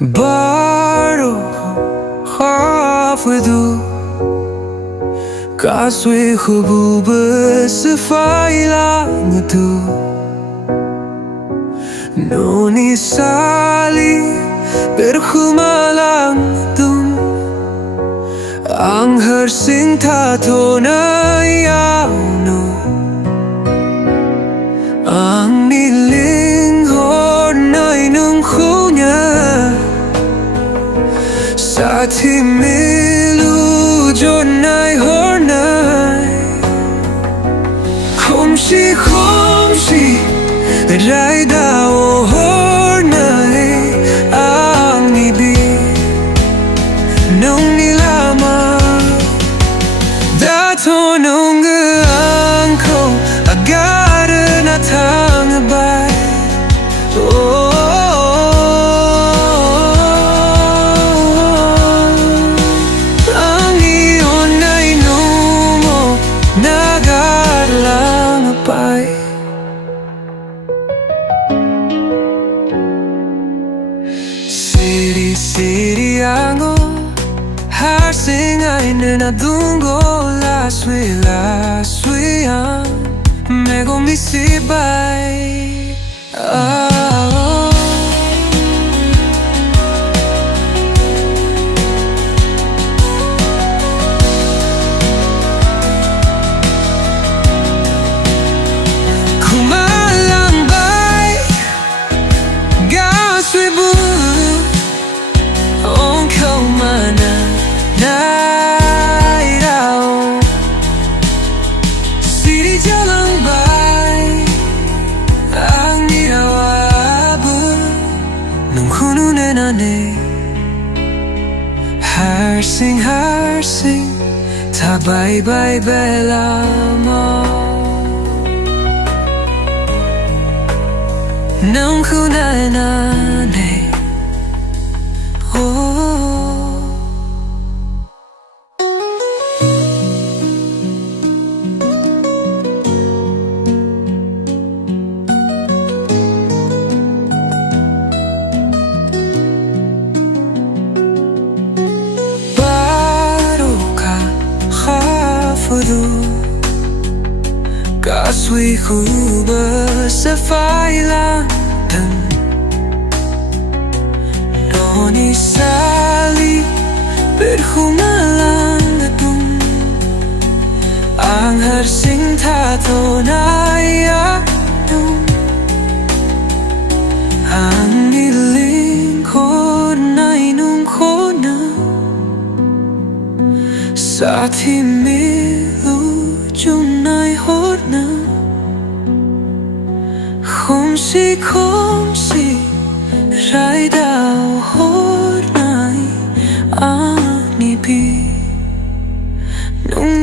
Baar Okha Kaswe khubub safai lang tu Noni sali berkhumalang tum Ang harsing tato na yauno Ang nilinghod na inungkunya Sa timilu nai hornai Khomshi Rai dao hornai Ang nibi Nung nilama Dato nung angko Agara na tangabay Ang iyon ay numo Nagalang apay Siri ango Harsing ay nanadungo Laswi ang Mego misibay Kumalang bay Gaswi bu Ong kau mana Nai rao Siri jalang bay Ang nirawabu Nung hununen ane Harsing Tabay belama Nung hununen ane Kaswi khuba safai lang Noni sali berkhumalang atung Ang harsing tato na yauno Ang nilingkod na inungkod na Sa timilu Junay hod na Khomshi Rai dao hod nai Ang nibi Nung